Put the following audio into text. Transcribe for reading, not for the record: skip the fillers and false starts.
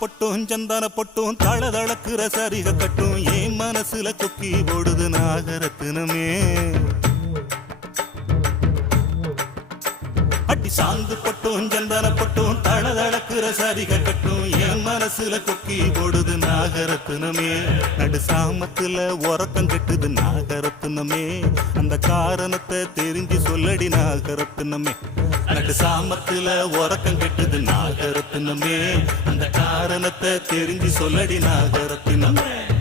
பொட்டும் சந்தான பொட்டும் தளதளக்குற சரிக கட்டும் என் மனசுல கொக்கி போடுது நாகரத்தினமே. அடி சாந்து பொட்டும் சந்தான பொட்டும் தளதளக்குற சரிக கட்டும் என் மனசுல கொக்கி போடுது நாகரத்தினமே. நடு சாமத்துல உறக்கம் கெட்டுது நாகரத்தினமே. அந்த காரணத்தை தெரிஞ்சு சொல்லடி நாகரத்தினமே. நடு சாமத்துல உறக்கம் கெட்டுது நாகரத்தினமே. அந்த காரணத்தை தெரிஞ்சு சொல்லடி நாகரத்தினமே.